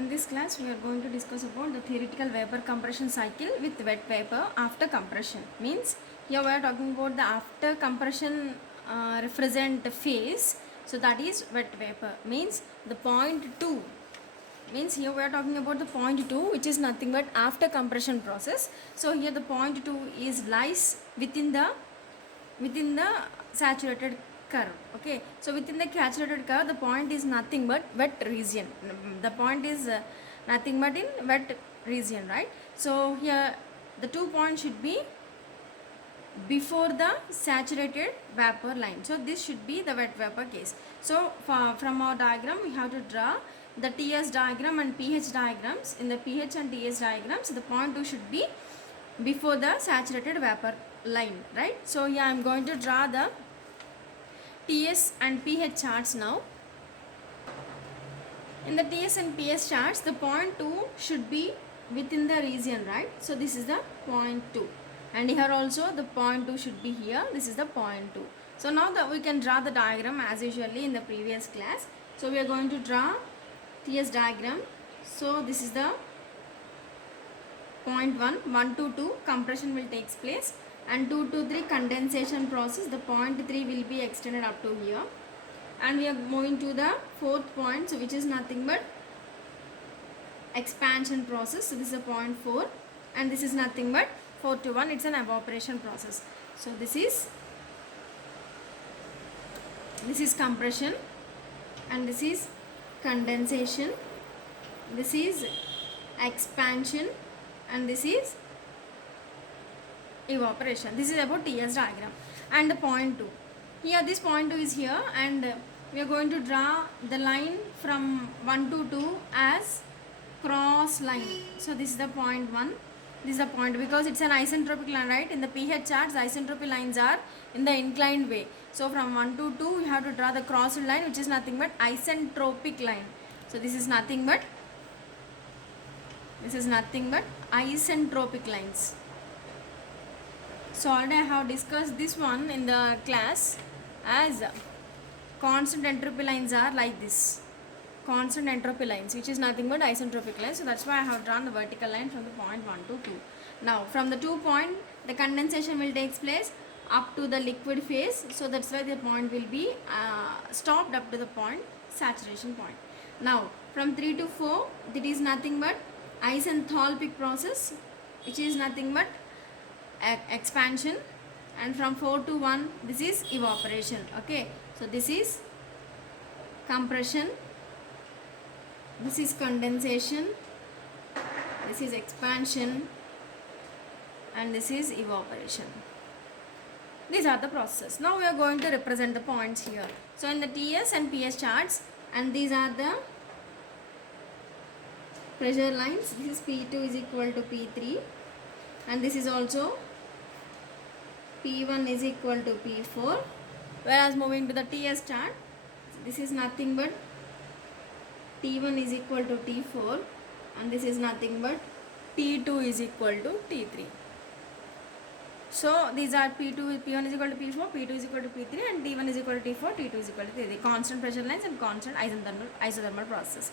In this class, we are going to discuss about the theoretical vapor compression cycle with wet vapor after compression. Means here we are talking about the after compression refrigerant phase. So that is wet vapor. Means the point 2. Means here we are talking about the point 2, which is nothing but after compression process. So here the point 2 is lies within the saturated curve. Okay, so within the saturated curve the point is nothing but wet region. The point is nothing but in wet region, right? So here the 2 points should be before the saturated vapor line. So this should be the wet vapor case. So from our diagram we have to draw the TS diagram and pH diagrams. In the pH and TS diagrams, the point 2 should be before the saturated vapor line, right? So yeah, I am going to draw the TS and pH charts now. In the TS and pH charts, the point 2 should be within the region, right? So this is the point 2, and here also the point 2 should be here. This is the point 2. So now that we can draw the diagram as usually in the previous class. So we are going to draw TS diagram. So this is the point 1 to 2 compression will take place, and 2 to 3 condensation process. The point 3 will be extended up to here, and we are moving to the fourth point, so which is nothing but expansion process. So this is a point 4, and this is nothing but 4 to 1. It's an evaporation process. So this is compression, and this is condensation, this is expansion, and this is evaporation. This is about TS diagram. And the point 2, here this point 2 is here, and we are going to draw the line from 1 to 2 as cross line. So this is the point 1, this is the point, because it's an isentropic line, right? In the pH charts, the isentropy lines are in the inclined way. So from 1 to 2 you have to draw the crossed line, which is nothing but isentropic line. So this is nothing but isentropic lines. So already I have discussed this one in the class, as constant entropy lines are like this. Constant entropy lines, which is nothing but isentropic lines. So that's why I have drawn the vertical line from the point 1 to 2. Now from the 2 point, the condensation will take place up to the liquid phase. So that's why the point will be stopped up to the point, saturation point. Now from 3 to 4, it is nothing but isenthalpic process, which is nothing but expansion, and from 4 to 1, this is evaporation. Okay, so this is compression, this is condensation, this is expansion, and this is evaporation. These are the processes. Now we are going to represent the points here. So in the TS and PS charts, and these are the pressure lines. This is P2 is equal to P3, and this is also P1 is equal to P4. Whereas moving to the TS chart, this is nothing but T1 is equal to T4, and this is nothing but T2 is equal to T3. So these are P1 is equal to P4, P2 is equal to P3, and T1 is equal to T4, T2 is equal to T3. Constant pressure lines and constant isothermal process.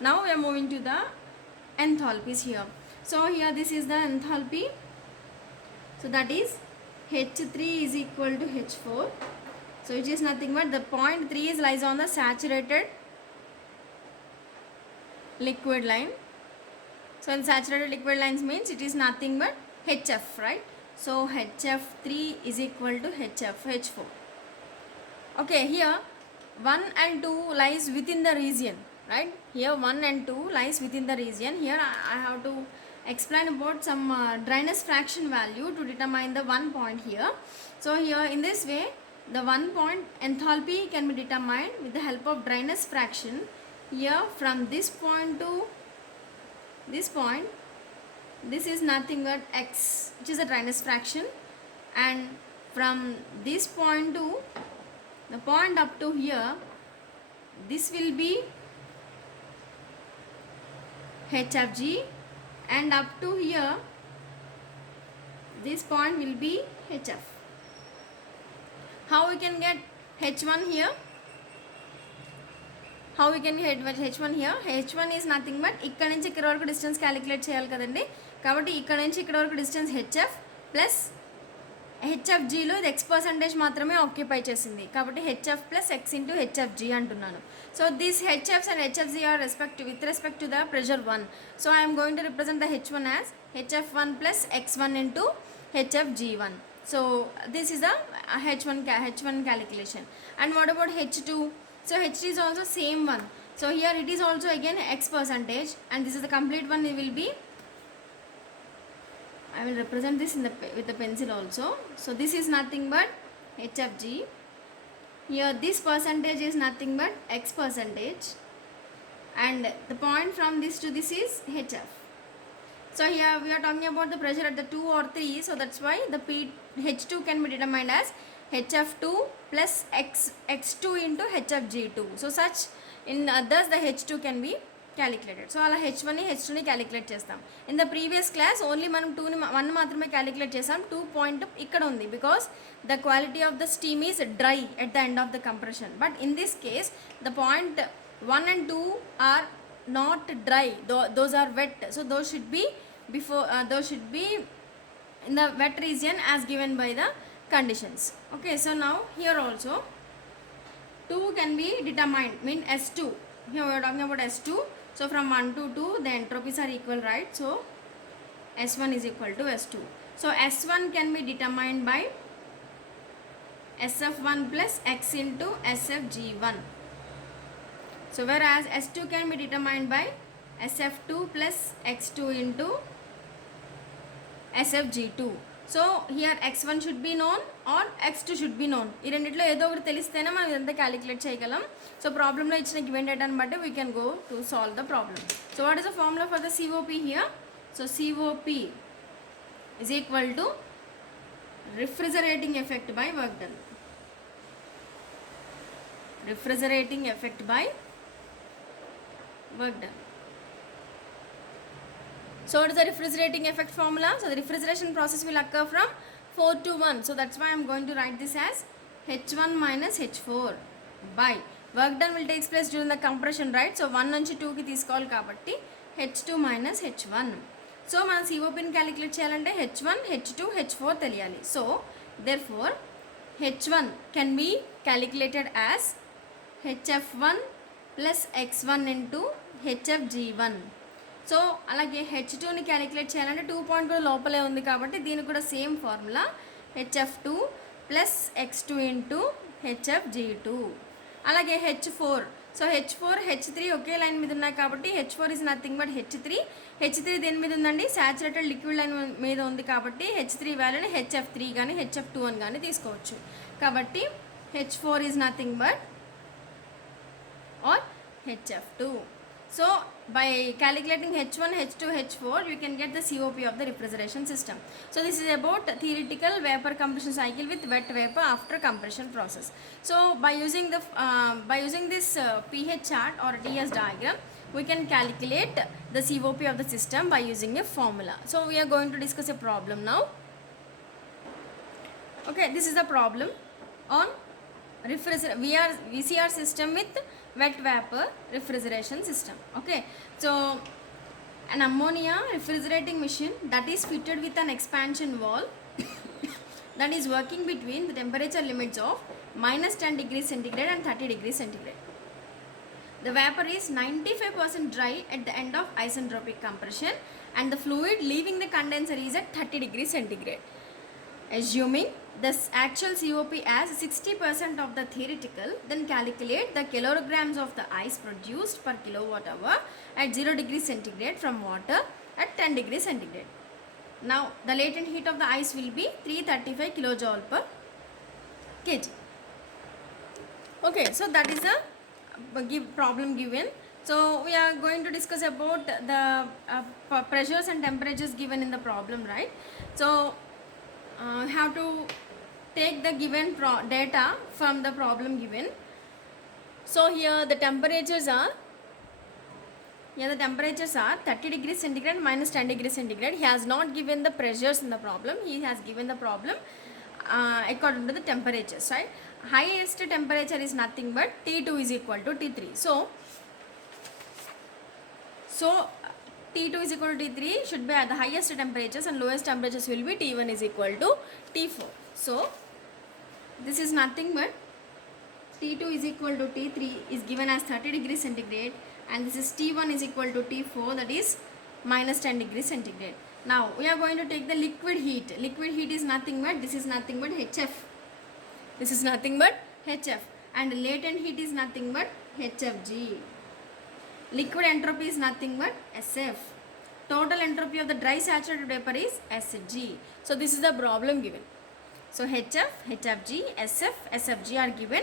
Now we are moving to the enthalpies here. So here this is the enthalpy. So that is H3 is equal to H4. So it is nothing but the point 3 lies on the saturated liquid line. So in saturated liquid lines means it is nothing but HF, right? So HF3 is equal to H4. Okay, here 1 and 2 lies within the region, right? Here 1 and 2 lies within the region. Here I have to explain about some dryness fraction value to determine the 1 point here. So here in this way, the 1 point enthalpy can be determined with the help of dryness fraction. Here from this point to this point, this is nothing but X, which is a dryness fraction, and from this point to the point up to here, this will be HFG, and up to here, this point will be HF. How we can get H1 here? how we can h1 here. h1 is nothing but ఇక్కడ నుంచి ఇక్కడ వరకు distance calculate చేయాలి కదండి. కాబట్టి ఇక్కడ నుంచి ఇక్కడ వరకు డిస్టెన్స్ hf ప్లస్ హెచ్ఎఫ్జీలో ఇది x% మాత్రమే ఆక్యుపై చేసింది కాబట్టి hf ప్లస్ x ఇంటూ హెచ్ఎఫ్జీ అంటున్నాను. So this hfs and hfg are with respect to the pressure 1. So I am going to represent the h1 as hf1 plus x1 into hfg1. So this is the h1 calculation. And what about h2? So h2 is also same one. So here it is also again x%, and this is the complete one. It will be, I will represent this with the pencil also. So this is nothing but hfg. Here this percentage is nothing but x%, and the point from this to this is hf. So here we are talking about the pressure at the 2 or 3, so that's why the h2 can be determined as hf2 plus x2 into hfg2. So such in thus the h2 can be calculated. So అలా h1ని h2ని క్యాలిక్యులేట్ చేస్తాం. In the previous class only మనం 1 మాత్రమే క్యాలిక్యులేట్ చేసాం. 2 పాయింట్ ఇక్కడ ఉంది because the quality of the steam is dry at the end of the compression. But in this case the point 1 and 2 are not dry, those are wet. So those should be in the wet region as given by the conditions. Okay, so now here also 2 can be determined, mean S2. Here we are talking about S2. So from 1 to 2 the entropies are equal, right? So S1 is equal to S2. So S1 can be determined by SF1 plus X into SFG1. So whereas S2 can be determined by SF2 plus X2 into SFG2. So here x1 should be known or x2 should be known. ఈ రెండిట్లో ఏదో ఒకటి తెలిస్తేనే మనం ఇదంతా క్యాలిక్యులేట్ చేయగలం. సో ప్రాబ్లంలో ఇచ్చిన గివెన్ డేటాని బట్టి we can go to solve the problem. So what is the formula for the COP here? So COP is equal to refrigerating effect by work done. Refrigerating effect by work done. So what is the refrigerating effect formula? So the refrigeration process will occur from 4 to 1. So that's why I am going to write this as H1 minus H4 by work done will take place during the compression, right? So 1 నుంచి 2 కి తీసుకోవాలి కాబట్టి H2 minus H1. So మనం COPని క్యాలిక్యులేట్ చేయాలంటే H1, H2, H4 తెలియాలి. So therefore H1 can be calculated as HF1 plus X1 into HFG1. So అలాగే H2ని క్యాలిక్యులేట్ చేయాలంటే 2 పాయింట్ కూడా లోపలే ఉంది కాబట్టి దీనికి కూడా same formula HF2 plus X2 into HFG2. అలాగే H4. సో H4, H3 ఒకే లైన్ మీద ఉన్నాయి కాబట్టి H4 is nothing but H3 దేని మీద ఉందండి? సాచురేటెడ్ లిక్విడ్ లైన్ మీద ఉంది కాబట్టి H3 వాల్యూని HF3 కానీ HF2 అని కానీ తీసుకోవచ్చు. కాబట్టి H4 is nothing but or HF2. So by calculating H1, H2, H4 you can get the COP of the refrigeration system. So this is about theoretical vapor compression cycle with wet vapor after compression process. So by using this pH chart or TS diagram we can calculate the COP of the system by using a formula. So we are going to discuss a problem now. Okay, this is the problem on VCR system with wet vapor refrigeration system. Okay, so an ammonia refrigerating machine that is fitted with an expansion valve that is working between the temperature limits of minus 10 degrees centigrade and 30 degrees centigrade. The vapor is 95% dry at the end of isentropic compression and the fluid leaving the condenser is at 30 degrees centigrade. Assuming the actual COP as 60% of the theoretical, then calculate the kilograms of the ice produced per kilowatt hour at 0 degrees centigrade from water at 10 degrees centigrade. Now the latent heat of the ice will be 335 kilojoule per kg. Okay, so that is the problem given. So we are going to discuss about the pressures and temperatures given in the problem, right? So have to take the given data from the problem given. So here the temperatures are 30 degrees centigrade minus 10 degrees centigrade. He has not given the pressures in the problem. He has given the problem according to the temperatures, right? highest temperature is nothing but T2 is equal to T3. So T2 is equal to T3 should be at the highest temperatures and lowest temperatures will be T1 is equal to T4. So this is nothing but T2 is equal to T3 is given as 30 degrees centigrade, and this is T1 is equal to T4, that is minus 10 degrees centigrade. Now we are going to take the liquid heat. Liquid heat is nothing but, this is nothing but HF. This is nothing but HF, and latent heat is nothing but HFG. Liquid entropy is nothing but SF. Total entropy of the dry saturated vapor is SG. So this is the problem given. So HF, HFG, SF, SFG are given.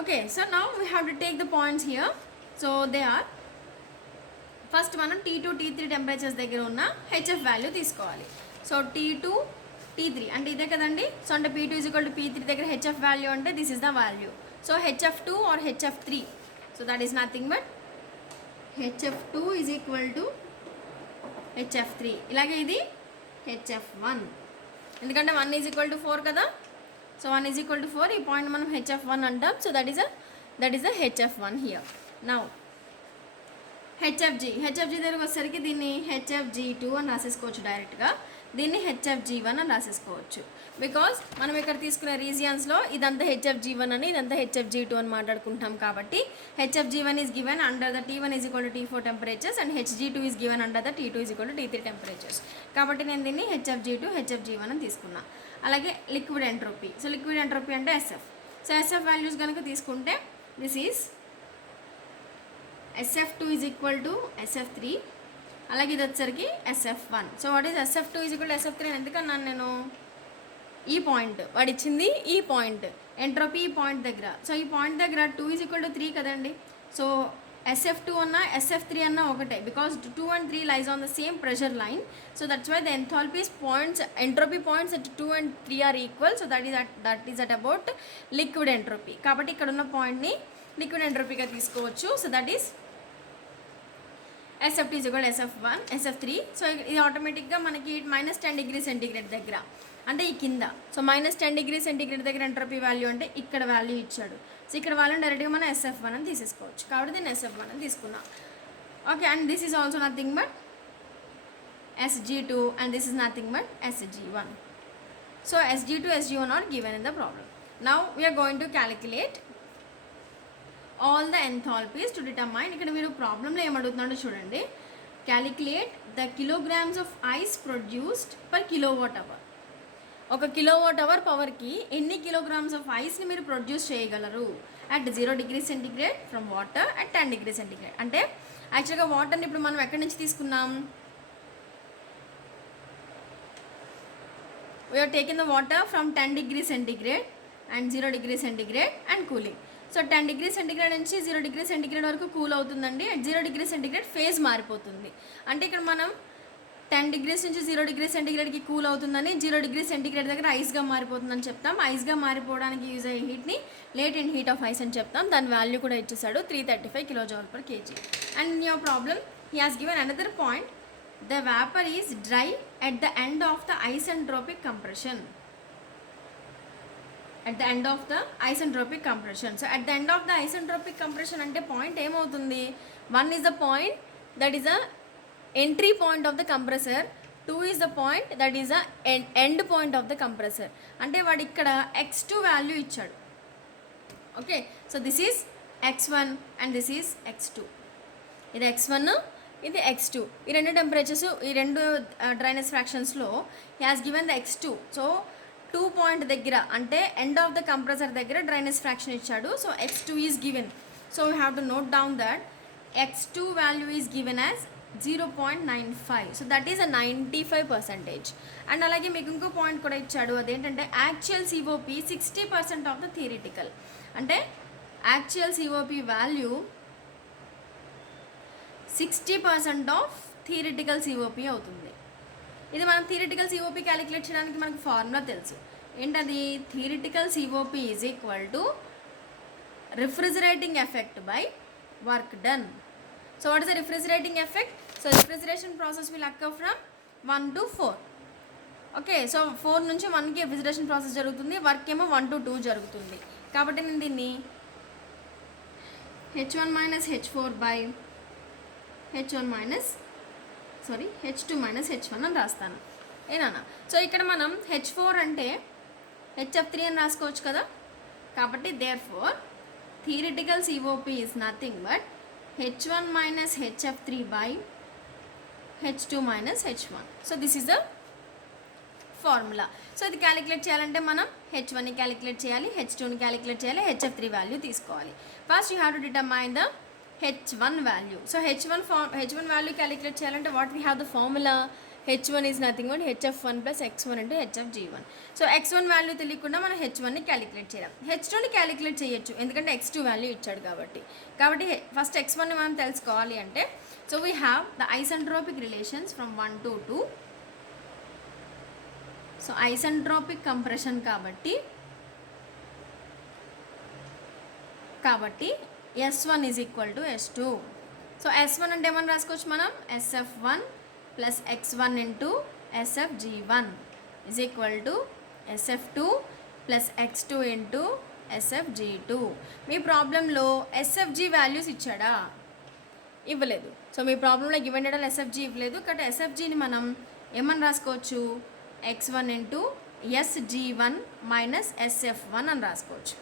Okay, so now we have to take the points here. So they are, first మనం T2 T3 temperatures దగ్గర ఉన్న HF value తీసుకోవాలి. So T2 T3 అంటే ఇదే కదండి. సో అంటే P2 is equal to P3 దగ్గర H F value అంటే this is the value. So H F two or H F three, so that is nothing but H F two is equal to H F three. ఇలాగే ఇది హెచ్ఎఫ్1, ఎందుకంటే 1 ఈజ్ ఈక్వల్ టు 4 కదా. సో 1 ఈజ్ ఈక్వల్ టు 4, ఈ పాయింట్ మనం H F one అంటాం. So that is a H F one here. Now H F G దగ్గరకు వచ్చేసరికి దీన్ని హెచ్ఎఫ్జీ2 అని రాసేసుకోవచ్చు డైరెక్ట్గా, దీన్ని హెచ్ఎఫ్జీ1 అని రాసేసుకోవచ్చు. బికాజ్ మనం ఇక్కడ తీసుకునే రీజియన్స్లో ఇదంతా హెచ్ఎఫ్జీ1 అని, ఇదంతా హెచ్ఎఫ్జీ2 అని మాట్లాడుకుంటాం. కాబట్టి H F G one is given under the T1 is equal to T4 temperatures and H G two is given under the T2 is equal to T3 temperatures. కాబట్టి నేను దీన్ని హెచ్ఎఫ్జీ2 హెచ్ఎఫ్జీ1 అని తీసుకున్నా. అలాగే liquid entropy. So liquid entropy అంటే SF. సో SF వాల్యూస్ కనుక తీసుకుంటే this is SF2 is equal to SF3, అలాగే ఇది వచ్చరికి SF1. So what is SF2 is equal to SF3 అని ఎందుకన్నాను నేను, ఈ పాయింట్ వాడు ఇచ్చింది, ఈ పాయింట్ ఎంట్రోపీ ఈ పాయింట్ దగ్గర. సో ఈ పాయింట్ దగ్గర 2 ఈజ్ ఈక్వల్ టు 3 కదండి. సో SF2 అన్నా SF3 అన్నా ఒకటే, because 2 and 3 lies on the same pressure line. So that's why the enthalpies points, entropy points at 2 and 3 are equal. So that is about liquid entropy. కాబట్టి ఇక్కడ ఉన్న పాయింట్ని liquid ఎంట్రోపీగా తీసుకోవచ్చు. So that is SF2 is equal SF1, SF3. సో ఇది ఆటోమేటిక్గా మనకి -10 డిగ్రీ సెంటీగ్రేడ్ దగ్గర అంటే ఈ కింద. సో -10 డిగ్రీ సెంటీగ్రేడ్ దగ్గర ఎంట్రోపీ వాల్యూ అంటే ఇక్కడ వాల్యూ ఇచ్చాడు. సో ఇక్కడ వాల్యూని డైరెక్ట్గా మనం SF1 అని తీసేసుకోవచ్చు. కాబట్టి దీన్ని SF1 అని తీసుకున్నాం. Okay, and this is also nothing but SG2 and this is nothing but SG1. So SG2, SG1 are given in the problem. Now we're going to calculate all the enthalpies to determine. ఇక్కడ మీరు ప్రాబ్లంలో ఏమడుగుతున్నాడో చూడండి. Calculate the kilograms of ice produced per kilowatt hour. ఒక kilowatt hour పవర్కి ఎన్ని kilograms of ఐస్ని మీరు ప్రొడ్యూస్ చేయగలరు at 0 degree centigrade from water at 10 degree centigrade. అంటే యాక్చువల్గా వాటర్ని ఇప్పుడు మనం ఎక్కడి నుంచి తీసుకున్నాం, we're taking the water from 10 degree centigrade and 0 degree centigrade and cooling. So 10 degree centigrade నుంచి 0 డిగ్రీ సెంటిగ్రేడ్ వరకు కూల్ అవుతుందండి. అట్ 0 డిగ్రీ సెంటిగ్రేడ్ ఫేజ్ మారిపోతుంది. అంటే ఇక్కడ మనం 10 డిగ్రీస్ నుంచి 0 డిగ్రీ సెంటిగ్రేడ్కి కూల్ అవుతుందని, 0 డిగ్రీ సెంటిగ్రేడ్ దగ్గర ఐస్గా మారిపోతుందని చెప్తాం. ఐస్గా మారిపోవడానికి యూజ్ అయ్యే హీట్ని లేటెంట్ హీట్ ఆఫ్ ఐస్ అని చెప్తాం. దాని వాల్యూ కూడా ఇచ్చేసాడు 335 kJ/kg. And in your problem he has given another point, the vapour is dry at the end of the isentropic compression. at the end of the isentropic compression. So at the end of the isentropic compression అంటే పాయింట్ ఏమవుతుంది, 1 is the point that is a entry point of the compressor, 2 is the point that is a end point of the compressor. అంటే వాడు ఇక్కడ x2 value ఇచ్చాడు. Okay, so this is x1 and this is x2. ఇది x1, ఇది x2. ఈ రెండు temperatures, ఈ రెండు డ్రైనెస్ ఫ్రాక్షన్స్లో he has given the x2. So 2 point దగ్గర అంటే ఎండ్ ఆఫ్ ద కంప్రెసర్ దగ్గర డ్రైనెస్ ఫ్రాక్షన్ ఇచ్చాడు. So x2 is given. So we have to note down that x2 value is given as 0.95. So that is a 95%. And అలాగే మీకు ఇంకో point కూడా ఇచ్చాడు, అదేంటంటే actual COP 60% of the theoretical. అంటే actual COP value 60% of theoretical COP అవుతుంది. ఇది మనం థియరిటికల్ COP క్యాలిక్యులేట్ చేయడానికి మనకు ఫార్ములా తెలుసు. ఏంటది, theoretical COP is equal to refrigerating effect by work done. So what is the refrigerating effect? So refrigeration process will occur from 1 to 4. Okay, so 4 నుంచి 1కి ఎఫ్రిజరేషన్ ప్రాసెస్ జరుగుతుంది, వర్క్ ఏమో 1 to 2 జరుగుతుంది. కాబట్టి నేను దీన్ని H1 minus H4 by H2 minus H1 అని రాస్తాను ఏనా. సో ఇక్కడ మనం H4 అంటే HF3 అని రాసుకోవచ్చు కదా. కాబట్టి therefore theoretical COP is nothing but H1 minus HF3 by H2 minus H1. So this is the formula. So ఇది క్యాలిక్యులేట్ చేయాలంటే మనం H1ని క్యాలిక్యులేట్ చేయాలి, H2ని క్యాలిక్యులేట్ చేయాలి, HF3 వాల్యూ తీసుకోవాలి. First you have to determine the H1 value. So H1 value calculate చేయాలంటే what we have the formula, H1 is nothing but HF1 plus X1 into HFG1. సో X1 వాల్యూ తెలియకుండా మనం H1ని క్యాలిక్యులేట్ చేయాలి. H2ని క్యాలిక్యులేట్ చేయొచ్చు ఎందుకంటే X2 వాల్యూ ఇచ్చాడు కాబట్టి. ఫస్ట్ X1ని మనం తెలుసుకోవాలి అంటే so we have the isentropic relations from 1 to 2. సో ఐసెంట్రోపిక్ కంప్రెషన్ కాబట్టి S1 is equal to S2. So S1 అంటే ఏమని రాసుకోవచ్చు మనం, SF1 plus X1 into SFG1 is equal to SF2 plus X2 into SFG2. మీ ప్రాబ్లంలో SFG వాల్యూస్ ఇచ్చాడా, ఇవ్వలేదు. సో మీ ప్రాబ్లంలో గివెన్ డేటాలో SFG ఇవ్వలేదు కాబట్టి SFGని మనం ఏమని రాసుకోవచ్చు, X1 into SG1 minus SF1 అని రాసుకోవచ్చు.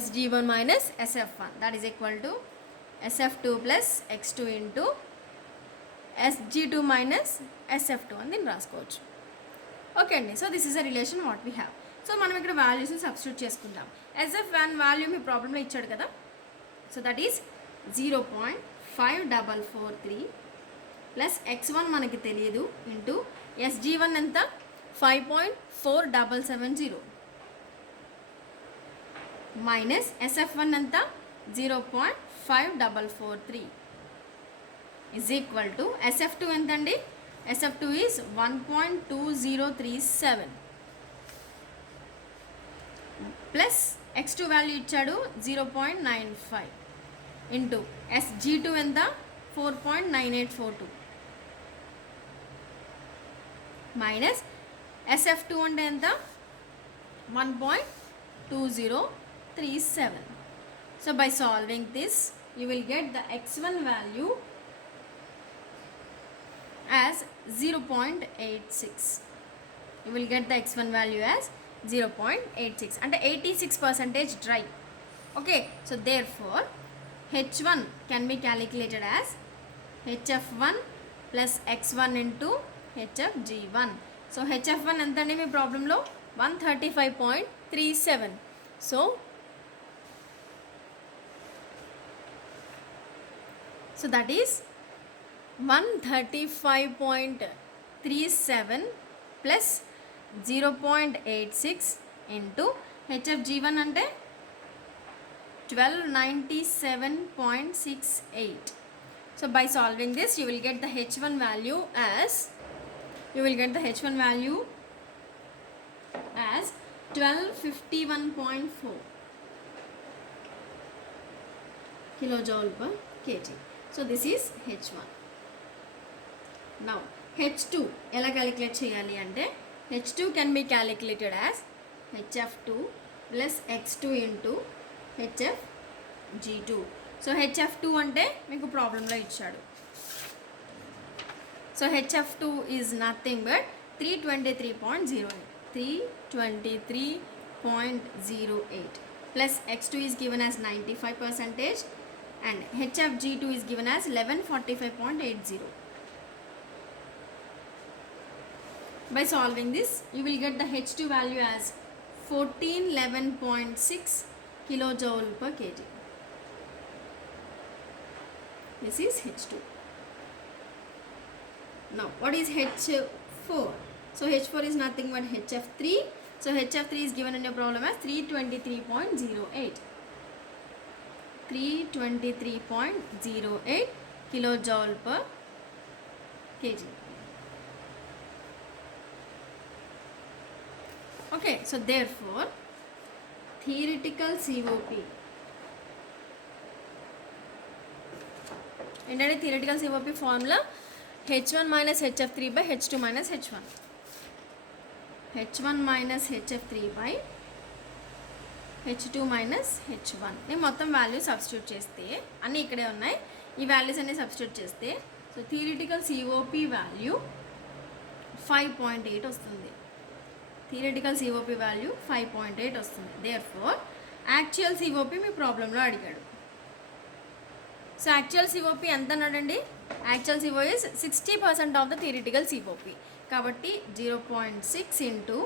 SG1 minus SF1 that is equal to SF2 plus X2 into SG2 minus SF2 అని దీన్ని రాసుకోవచ్చు. ఓకే అండి, so this is a relation what we have. So మనం ఇక్కడ వాల్యూస్ని సబ్స్టిట్యూట్ చేసుకుందాం. SF1 వాల్యూ మీ ప్రాబ్లంలో ఇచ్చాడు కదా, so that is 0.5443 plus X1 మనకి తెలియదు ఇంటూ SG1 ఎంత 5.4770 మైనస్ SF1 ఎంత 0.5443 is equal to SF2 ఎంతండి, SF2 is 1.2037 plus X2 value ఇచ్చాడు 0.95 ఇంటూ SG2 ఎంత 4.9842 మైనస్ SF2 అంటే ఎంత 1.2037. So by solving this you will get the X1 value as 0.86. You will get the X1 value as 0.86 అంటే 86% dry. Okay, so therefore H1 can be calculated as HF1 plus X1 into HFG1. So HF1 ఎంత అండి మీ ప్రాబ్లంలో 135.37. So that is 135.37 ప్లస్ 0.86 into HFG1 అంటే 1297.68. So by solving this you will get the H1 value as 1251.4 kilojoule per kg. So this is H1. Now H2 ఎలా క్యాలిక్యులేట్ చేయాలి అంటే H2 can be calculated as HF2 plus X2 into HFG2. So HF2 అంటే మీకు ప్రాబ్లంలో ఇచ్చాడు. So HF2 is nothing but 323.08 plus X2 is given as 95% and HFG2 is given as 1145.80. By solving this you will get the H2 value as 1411.6 kilojoule per kg. This is H2. Now what is H4? So H4 is nothing but HF3. So HF3 is given in your problem as 323.08 kilojoule per kg. Okay, so therefore theoretical COP ఏంటంటే theoretical COP formula H1 minus HF3 by H2 minus H1. H1 minus HF3 by H2 minus H1 నేను మొత్తం value substitute చేస్తే అన్నీ ఇక్కడే ఉన్నాయి, ఈ వాల్యూస్ అన్నీ సబ్స్టిట్యూట్ చేస్తే సో థియరిటికల్ సిఓపి వాల్యూ 5.8 వస్తుంది. థియరిటికల్ సిఓపి వాల్యూ 5.8 వస్తుంది. దేర్ఫోర్ యాక్చువల్ సిఓపి మీ ప్రాబ్లంలో అడిగాడు. సో యాక్చువల్ సిఓపి ఎంత అన్నాడండి? Actual CO is 60% of the theoretical COP. కాబట్టి 0.6 into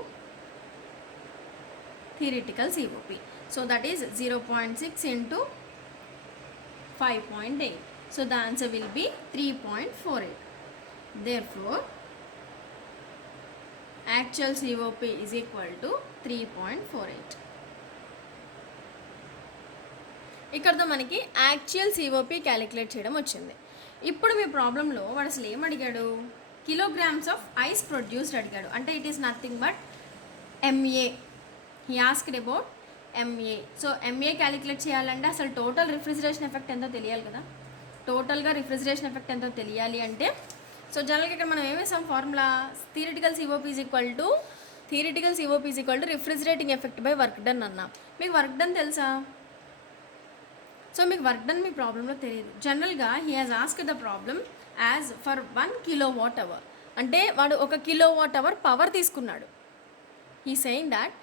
theoretical COP. So that is 0.6 into 5.8. So the answer will be 3.48. Therefore, actual COP is equal to 3.48. ఇక్కడతో మనకి actual COP calculate చేయడం వచ్చింది. ఇప్పుడు మీ ప్రాబ్లంలో వాడు అసలు ఏం అడిగాడు? కిలోగ్రామ్స్ ఆఫ్ ఐస్ ప్రొడ్యూస్డ్ అడిగాడు. అంటే it is nothing but MA. He asked about MA. So MA calculate చేయాలంటే అసలు టోటల్ రిఫ్రిజిరేషన్ ఎఫెక్ట్ ఎంతో తెలియాలి కదా. టోటల్గా రిఫ్రిజిరేషన్ ఎఫెక్ట్ ఎంతో తెలియాలి అంటే సో జనరల్గా ఇక్కడ మనం ఏం వేసాం formula? Theoretical C O P is equal to refrigerating effect by work done అన్నా. మీకు వర్క్ డన్ తెలుసా? సో మీకు వర్క్ డన్ మీ ప్రాబ్లంలో తెలియదు. జనరల్గా he has asked the problem as per 1 kWh. అంటే వాడు 1 kWh పవర్ తీసుకున్నాడు. He saying that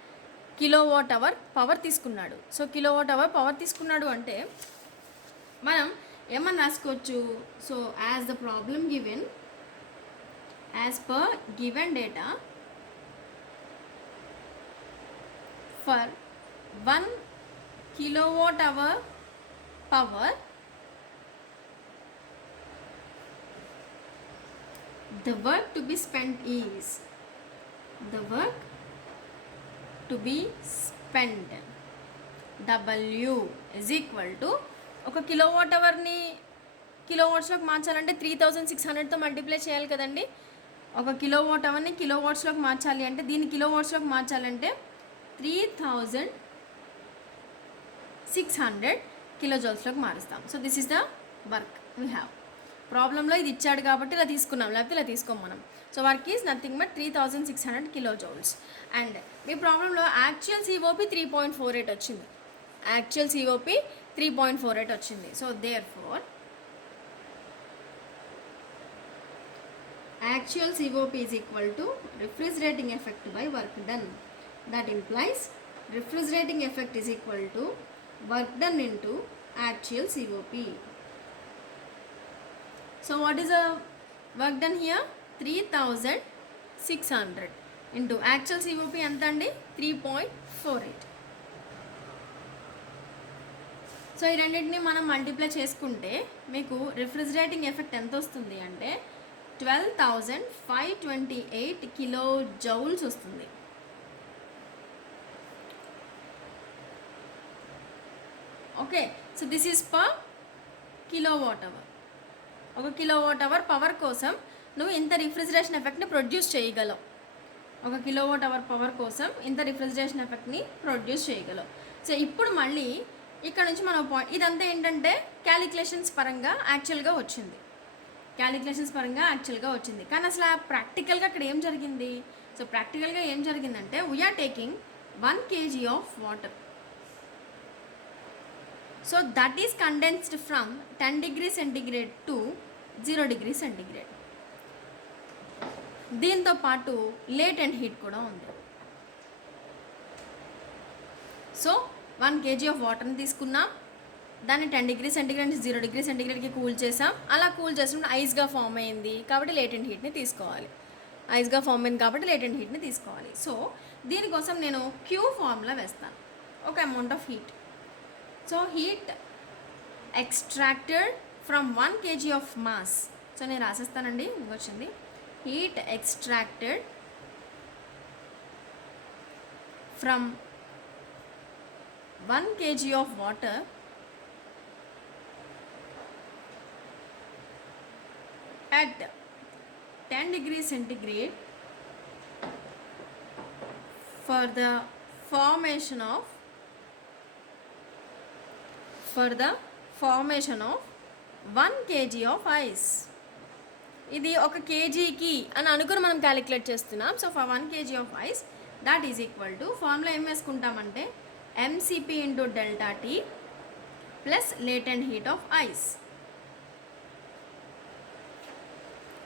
kWh power తీసుకున్నాడు. సో kWh పవర్ తీసుకున్నాడు అంటే మనం ఏమని రాసుకోవచ్చు? So as the problem given, as per given data for 1 kWh power, the work to be spent is W is equal to ఒక కిలోవాట్ అవర్ని కిలోవాట్స్లోకి మార్చాలంటే 3600తో మల్టిప్లై చేయాలి కదండి. ఒక కిలోవాట్ అవర్ని కిలోవాట్స్లోకి మార్చాలి అంటే దీన్ని కిలోవాట్స్లోకి మార్చాలంటే 3600 కిలోజౌల్స్లోకి మారుస్తాం. So this is the work we have. ప్రాబ్లంలో ఇది ఇచ్చాడు కాబట్టి ఇలా తీసుకున్నాం, లేకపోతే ఇలా తీసుకోం మనం. So work is nothing but 3600 కిలోజౌల్స్. అండ్ మీ ప్రాబ్లంలో యాక్చువల్ సిఓపి 3.48 వచ్చింది. యాక్చువల్ సిఓపి 3.48 వచ్చింది. So therefore actual C O P is equal to refrigerating effect by work done. That implies refrigerating effect is equal to work done into actual COP. So what is the work done here? 3600 into actual COP ఎంత అండి? 3.48. సో ఈ రెండింటిని మనం మల్టిప్లై చేసుకుంటే మీకు రిఫ్రిజిరేటింగ్ ఎఫెక్ట్ ఎంత వస్తుంది అంటే 12,528 కిలో జౌల్స్ వస్తుంది. Okay, so this is per kilowatt hour. ఒక కిలోవాట్ అవర్ పవర్ కోసం నువ్వు ఇంత రిఫ్రిజిరేషన్ ఎఫెక్ట్ని ప్రొడ్యూస్ చేయగలవు. ఒక కిలోవాట్ అవర్ పవర్ కోసం ఇంత రిఫ్రిజిరేషన్ ఎఫెక్ట్ని ప్రొడ్యూస్ చేయగలవు. సో ఇప్పుడు మళ్ళీ ఇక్కడ నుంచి మనం పాయింట్ ఇదంతా ఏంటంటే క్యాలిక్యులేషన్స్ పరంగా యాక్చువల్గా వచ్చింది. కానీ అసలు ప్రాక్టికల్గా అక్కడ ఏం జరిగింది? సో ప్రాక్టికల్గా ఏం జరిగిందంటే we're taking 1 kg of water. So that is condensed from 10 degrees centigrade to 0 degrees centigrade. దీంతో పాటు లేటెంట్ హీట్ కూడా ఉంది. సో 1 kg ఆఫ్ వాటర్ని తీసుకున్నాం, దాన్ని 10 degrees centigrade నుంచి 0 degrees centigradeకి కూల్ చేసాం. అలా కూల్ చేసినప్పుడు ఐస్గా ఫామ్ అయింది కాబట్టి లేటెంట్ హీట్ని తీసుకోవాలి. సో దీనికోసం నేను క్యూ ఫార్ములా వేస్తాను. ఒక amount of heat. So heat extracted from 1 kg of mass. So నేను రాసేస్తానండి, ఇంకొచ్చింది heat extracted from 1 kg of water at 10 degrees centigrade for the formation of 1 kg of ice. ఇది ఒక కేజీకి అని అనుకుని మనం క్యాలిక్యులేట్ చేస్తున్నాం. So for 1 kg of ice that is equal to formula ఏం వేసుకుంటామంటే M C P into delta T plus latent heat of ice.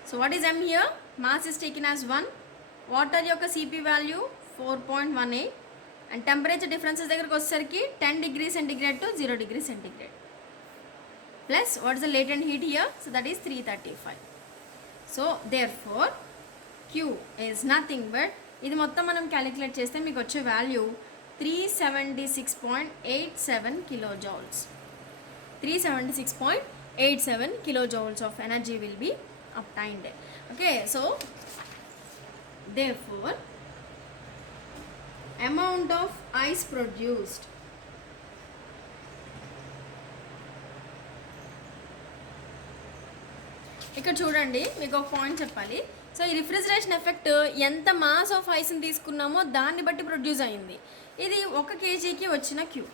So what is M here? Mass is taken as 1, water యొక్క C P value 4.18 and temperature differences దగ్గరకు వచ్చేసరికి 10 degrees centigrade to 0 degrees centigrade. Plus what is the latent heat here? So that is 335. So therefore Q is nothing but ఇది మొత్తం మనం క్యాలిక్యులేట్ చేస్తే మీకు వచ్చే వాల్యూ 376.87 kilojoules. 376.87 kilojoules of energy will be obtained. Okay, so therefore amount of ice produced ఇక్కడ చూడండి, మీకు ఒక పాయింట్ చెప్పాలి. సో ఈ రిఫ్రిజరేషన్ ఎఫెక్ట్ ఎంత మాస్ ఆఫ్ ఐస్ని తీసుకున్నామో దాన్ని బట్టి ప్రొడ్యూస్ అయింది. ఇది 1 kgకి వచ్చిన క్యూ,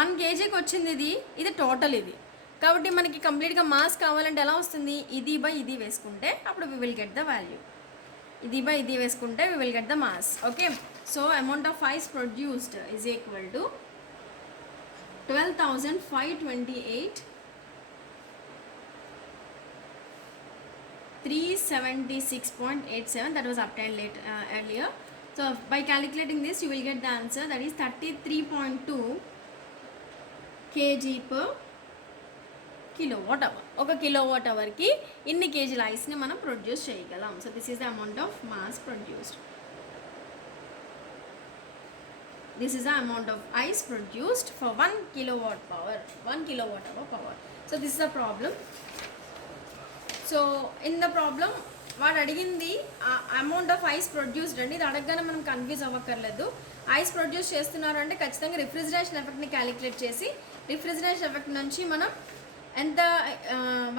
1 kgకి వచ్చింది ఇది టోటల్ ఇది. కాబట్టి మనకి కంప్లీట్గా మాస్ కావాలంటే ఎలా వస్తుంది? ఇది బై ఇది వేసుకుంటే అప్పుడు we will get the value. ఇది బై ఇది వేసుకుంటే we will get the mass. Okay, so amount of ice produced is equal to 12,528 376.87 that was obtained earlier. So by calculating this you will get the answer, that is 33.2 kg per kilowatt hour. ఒక కిలోవాట్ అవర్కి ఇన్ని కేజీల ఐస్ని మనం ప్రొడ్యూస్ చేయగలం. So this is the amount of mass produced. This is the amount of ice produced for 1 kilowatt power, 1 kilowatt hour power. So this is the problem. So in the problem వాడు అడిగింది amount of ice produced అండి. ఇది అడగగానే మనం కన్ఫ్యూజ్ అవ్వక్కర్లేదు. Ice produce చేస్తున్నారు అంటే ఖచ్చితంగా రిఫ్రిజరేషన్ ఎఫెక్ట్ని క్యాలిక్యులేట్ చేసి రిఫ్రిజరేషన్ ఎఫెక్ట్ నుంచి మనం ఎంత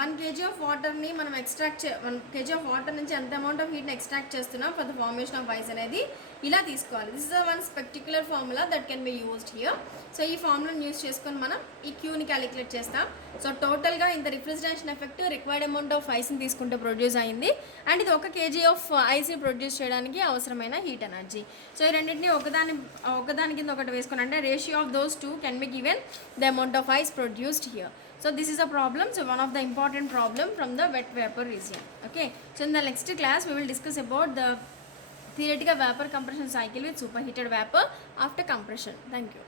1 kg ఆఫ్ వాటర్ని మనం 1 kg ఆఫ్ వాటర్ నుంచి ఎంత అమౌంట్ ఆఫ్ హీట్ని ఎక్స్ట్రాక్ట్ చేస్తున్నాం for the formation of ice అనేది ఇలా తీసుకోవాలి. This is the one particular formula that can be used here. So ఈ ఫార్ములాని యూజ్ చేసుకొని మనం ఈ క్యూని క్యాలిక్యులేట్ చేస్తాం. సో టోటల్గా ఇంత refrigeration effect required amount of ఐస్ని తీసుకుంటే ప్రొడ్యూస్ అయింది. అండ్ ఇది 1 kg ఆఫ్ ఐస్ని ప్రొడ్యూస్ చేయడానికి అవసరమైన హీట్ ఎనర్జీ. సో ఈ రెండింటిని ఒకదాని కింద ఒకటి వేసుకొని అంటే ratio of those two can be given the amount of ice produced here. So this is a problem, so one of the important problem from the wet vapor region. Okay, so in the next class we will discuss about the theoretical vapor compression cycle with superheated vapor after compression. Thank you.